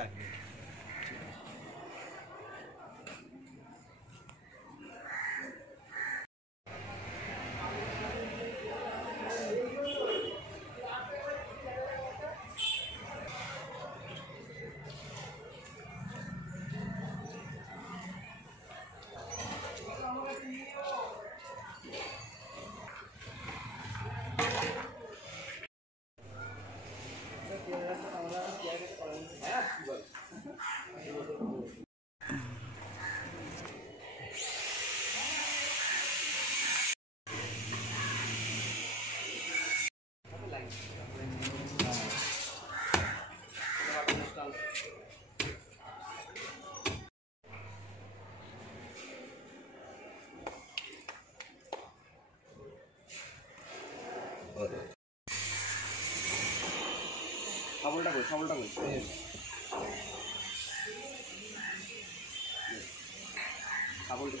লাগবে। সাবলটা কই সাবলটা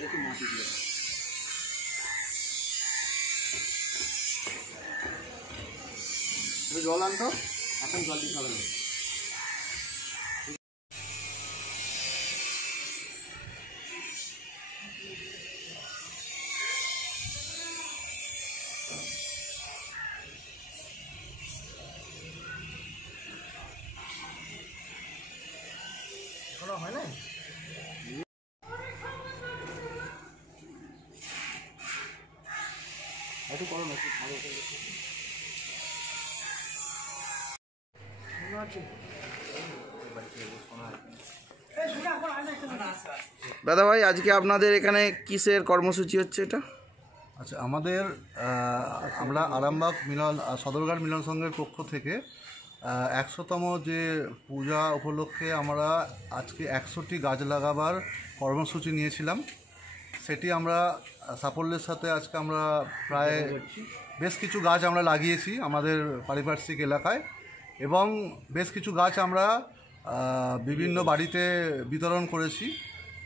দেখি মাটি দিয়ে জল আনতো এখন জল দিতে হবে না। হয় না একটু করো না, একটু ভালো করে দাদা ভাই, আজকে আপনাদের এখানে কিসের কর্মসূচি হচ্ছে এটা? আচ্ছা, আমরা আরামবাগ মিলন সদরঘাট মিলন সংঘের পক্ষ থেকে 100তম যে পূজা উপলক্ষে আমরা আজকে 100টি গাছ লাগাবার কর্মসূচি নিয়েছিলাম। সেটি আমরা সাফল্যের সাথে আজকে আমরা প্রায় বেশ কিছু গাছ আমরা লাগিয়েছি আমাদের পারিপার্শ্বিক এলাকায়, এবং বেশ কিছু গাছ আমরা বিভিন্ন বাড়িতে বিতরণ করেছি,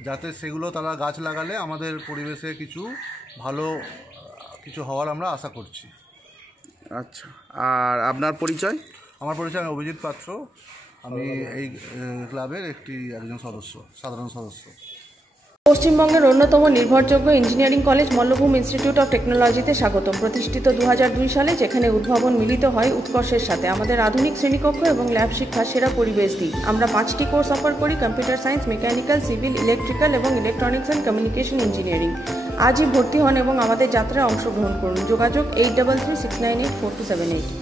যাতে সেগুলো তারা গাছ লাগালে আমাদের পরিবেশে ভালো কিছু হওয়ার আমরা আশা করছি। আচ্ছা, আর আপনার পরিচয়? আমার পরিচয়, আমি অভিজিৎ পাত্র, আমি এই ক্লাবের একজন সাধারণ সদস্য। পশ্চিমবঙ্গের অন্যতম নির্ভরযোগ্য engineering college Mallabhum institute of টেকনোলজিতে স্বাগতম। প্রতিষ্ঠিত 2002 সালে, যেখানে উদ্ভাবন মিলিত হয় উৎকর্ষের সাথে। আমাদের আধুনিক শ্রেণীকক্ষ এবং ল্যাব শিক্ষা সেরা পরিবেশ দিই। আমরা 5টি কোর্স অফার করি: computer science, mechanical, civil, electrical এবং ইলেকট্রনিক্স অ্যান্ড কমিউনিকেশন ইঞ্জিনিয়ারিং। আজই ভর্তি হন এবং আমাদের যাত্রায় অংশগ্রহণ করুন। যোগাযোগ 8336984278।